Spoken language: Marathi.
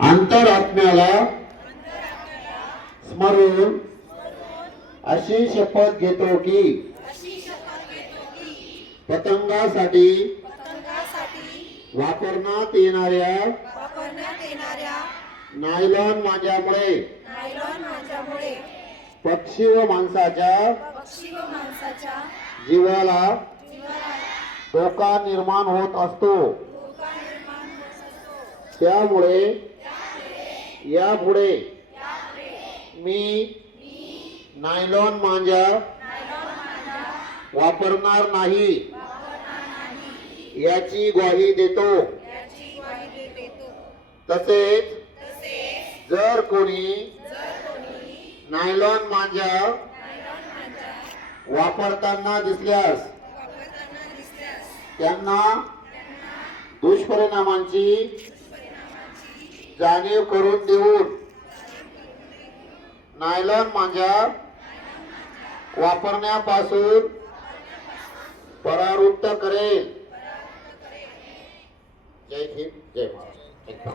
अंतरात्म्याला स्मरून अशी शपथ घेतो की पतंगासाठी वापरण्यात येणाऱ्या नायलॉन मांजामुळे पक्षी व माणसाच्या जीवाला धोका निर्माण होत असतो। त्यामुळे यापुढे मी नायलॉन मांजा वापरणार नाही याची ग्वाही देतो। तसेच जर कोणी नायलॉन मांजा वापरताना दिसल्यास त्यांना दुष्परिणामांची जाणीव करून देऊन नायलॉन मांजा वापरण्यापासून परावृत्त करेल। जय हिंद, जय महाराष्ट्र।